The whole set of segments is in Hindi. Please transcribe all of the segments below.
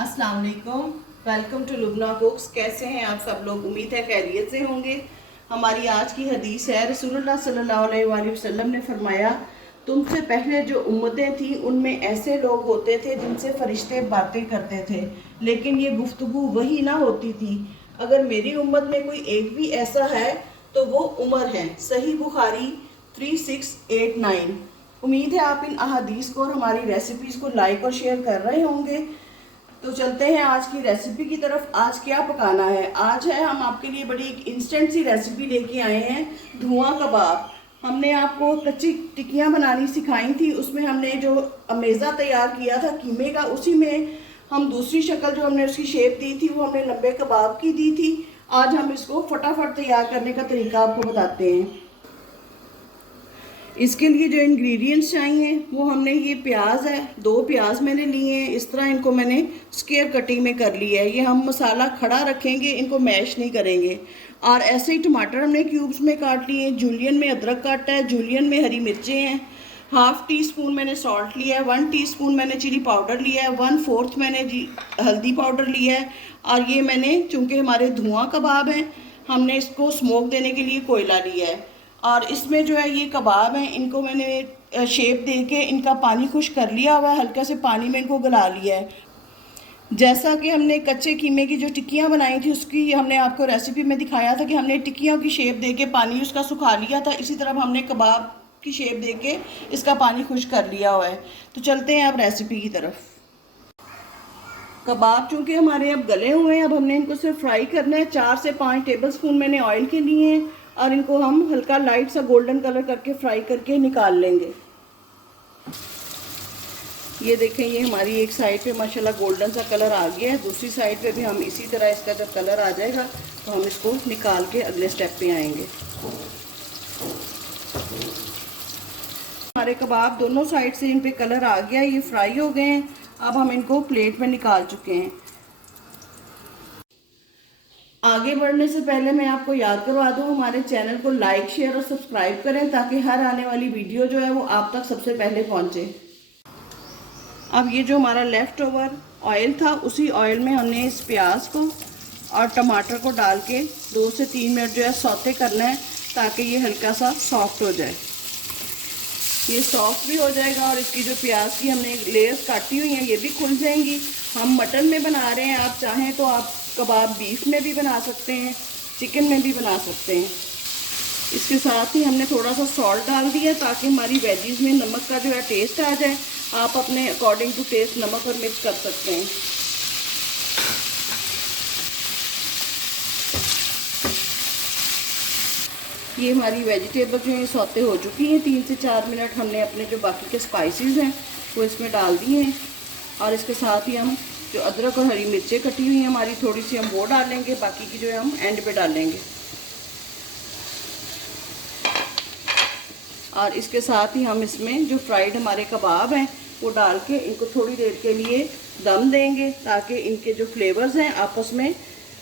अस्सलाम वालेकुम। Welcome to Lubna cooks. कैसे हैं आप सब लोग? उम्मीद है खैरियत से होंगे। हमारी आज की हदीस है, रसूलुल्लाह सल्लल्लाहु अलैहि वसल्लम ने फरमाया, तुमसे पहले जो उम्मतें थीं उनमें ऐसे लोग होते थे जिनसे फरिश्ते बातें करते थे, लेकिन ये गुफ्तगू वही ना होती थी। अगर मेरी उम्मत में कोई एक भी ऐसा है तो वो उमर है। सही बुखारी 3689। उम्मीद है आप इन अहादीस को और हमारी रेसिपीज़ को लाइक और शेयर कर रहे होंगे। तो चलते हैं आज की रेसिपी की तरफ। आज क्या पकाना है? आज है हम आपके लिए बड़ी एक इंस्टेंट सी रेसिपी लेके आए हैं, धुआं कबाब। हमने आपको कच्ची टिक्कियाँ बनानी सिखाई थी, उसमें हमने जो अमेज़ा तैयार किया था कीमे का, उसी में हम दूसरी शक्ल जो हमने उसकी शेप दी थी वो हमने लंबे कबाब की दी थी। आज हम इसको फटाफट तैयार करने का तरीका आपको बताते हैं। इसके लिए जो इंग्रेडिएंट्स चाहिए वो हमने, ये प्याज है, 2 प्याज मैंने लिए हैं। इस तरह इनको मैंने स्क्वायर कटिंग में कर लिया है। ये हम मसाला खड़ा रखेंगे, इनको मैश नहीं करेंगे। और ऐसे ही टमाटर हमने क्यूब्स में काट लिए हैं। जूलियन में अदरक काटा है, जूलियन में हरी मिर्चें हैं। हाफ़ टी स्पून मैंने सॉल्ट लिया है, 1 टीस्पून मैंने चिली पाउडर लिया है, 1/4 मैंने हल्दी पाउडर लिया है। और ये मैंने, चूँकि हमारे धुआं कबाब हैं, हमने इसको स्मोक देने के लिए कोयला लिया है। और इसमें जो है ये कबाब हैं, इनको मैंने शेप दे के इनका पानी खुश कर लिया हुआ है। हल्का से पानी में इनको गला लिया है। जैसा कि हमने कच्चे कीमे की जो टिक्कियाँ बनाई थी उसकी हमने आपको रेसिपी में दिखाया था कि हमने टिक्कियों की शेप दे के पानी उसका सुखा लिया था, इसी तरह हमने कबाब की शेप दे के इसका पानी खुश कर लिया हुआ है। तो चलते हैं अब रेसिपी की तरफ। कबाब चूँकि हमारे अब गले हुए हैं, अब हमने इनको सिर्फ फ्राई करना है। 4 से 5 टेबल स्पून मैंने ऑयल के लिए हैं और इनको हम हल्का लाइट सा गोल्डन कलर करके फ्राई करके निकाल लेंगे। ये देखें, ये हमारी एक साइड पे माशाल्लाह गोल्डन सा कलर आ गया है। दूसरी साइड पे भी हम इसी तरह इसका जब कलर आ जाएगा तो हम इसको निकाल के अगले स्टेप पे आएंगे। हमारे कबाब दोनों साइड से इन पे कलर आ गया, ये फ्राई हो गए हैं। अब हम इनको प्लेट में निकाल चुके हैं। आगे बढ़ने से पहले मैं आपको याद करवा दूं, हमारे चैनल को लाइक शेयर और सब्सक्राइब करें ताकि हर आने वाली वीडियो जो है वो आप तक सबसे पहले पहुंचे। अब ये जो हमारा लेफ़्ट ओवर ऑयल था, उसी ऑयल में हमने इस प्याज को और टमाटर को डाल के 2 से 3 मिनट जो है सौते करना है ताकि ये हल्का सा सॉफ्ट हो जाए। ये सॉफ्ट भी हो जाएगा और इसकी जो प्याज की हमने लेयर्स काटी हुई हैं ये भी खुल जाएंगी। हम मटन में बना रहे हैं, आप चाहें तो आप कबाब बीफ में भी बना सकते हैं, चिकन में भी बना सकते हैं। इसके साथ ही हमने थोड़ा सा सॉल्ट डाल दिया ताकि हमारी वेजीज़ में नमक का जो है टेस्ट आ जाए। आप अपने अकॉर्डिंग टू टेस्ट नमक और मिर्च कर सकते हैं। ये हमारी वेजिटेबल जो है सौते हो चुकी हैं। 3 से 4 मिनट हमने अपने जो बाकी के स्पाइसेस हैं वो इसमें डाल दिए हैं। और इसके साथ ही हम जो अदरक और हरी मिर्चें कटी हुई हैं हमारी थोड़ी सी, हम वो डालेंगे। बाकी की जो है हम एंड पे डालेंगे। और इसके साथ ही हम इसमें जो फ्राइड हमारे कबाब हैं वो डाल के इनको थोड़ी देर के लिए दम देंगे ताकि इनके जो फ्लेवर्स हैं आपस में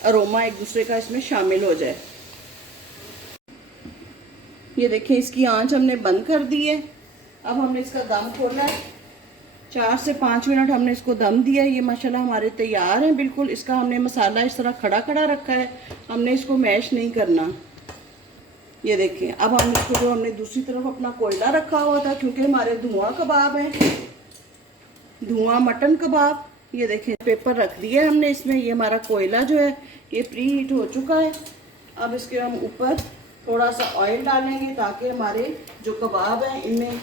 अरोमा एक दूसरे का इसमें शामिल हो जाए। ये देखें, इसकी आंच हमने बंद कर दी है। अब हमने इसका दम खोला है। 4 से 5 मिनट हमने इसको दम दिया। ये माशाल्लाह हमारे तैयार हैं बिल्कुल। इसका हमने मसाला इस तरह खड़ा खड़ा रखा है, हमने इसको मैश नहीं करना। ये देखिए, अब हम इसको जो हमने दूसरी तरफ अपना कोयला रखा हुआ था, क्योंकि हमारे धुआं कबाब हैं, धुआं मटन कबाब। ये देखें, पेपर रख दिया है हमने इसमें। ये हमारा कोयला जो है ये प्री हीट हो चुका है। अब इसके हम ऊपर थोड़ा सा ऑयल डालेंगे ताकि हमारे जो कबाब हैं इनमें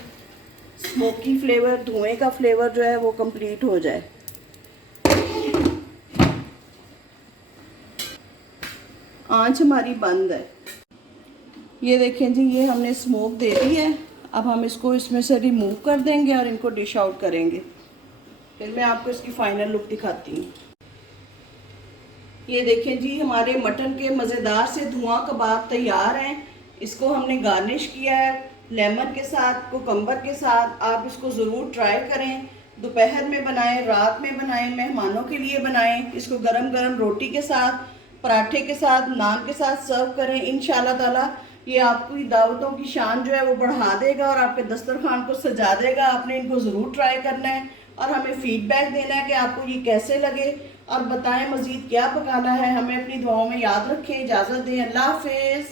स्मोकी फ्लेवर, धुएं का फ्लेवर जो है वो कंप्लीट हो जाए। आंच हमारी बंद है। ये देखें जी, ये हमने स्मोक दे दी है। अब हम इसको इसमें से रिमूव कर देंगे और इनको डिश आउट करेंगे। फिर मैं आपको इसकी फाइनल लुक दिखाती हूँ। ये देखें जी, हमारे मटन के मज़ेदार से धुआं कबाब तैयार हैं। इसको हमने गार्निश किया है लेमन के साथ, कुकम्बर के साथ। आप इसको ज़रूर ट्राई करें। दोपहर में बनाएं, रात में बनाएं, मेहमानों के लिए बनाएं। इसको गरम गरम रोटी के साथ, पराठे के साथ, नान के साथ सर्व करें। इंशाल्लाह ताला ये आपकी दावतों की शान जो है वो बढ़ा देगा और आपके दस्तरखान को सजा देगा। आपने इनको ज़रूर ट्राई करना है। और हमें फीडबैक देना है कि आपको ये कैसे लगे, और बताएं मज़ीद क्या पकाना है। हमें अपनी दुआओं में याद रखें। इजाज़त दें। अल्लाह हाफिज़।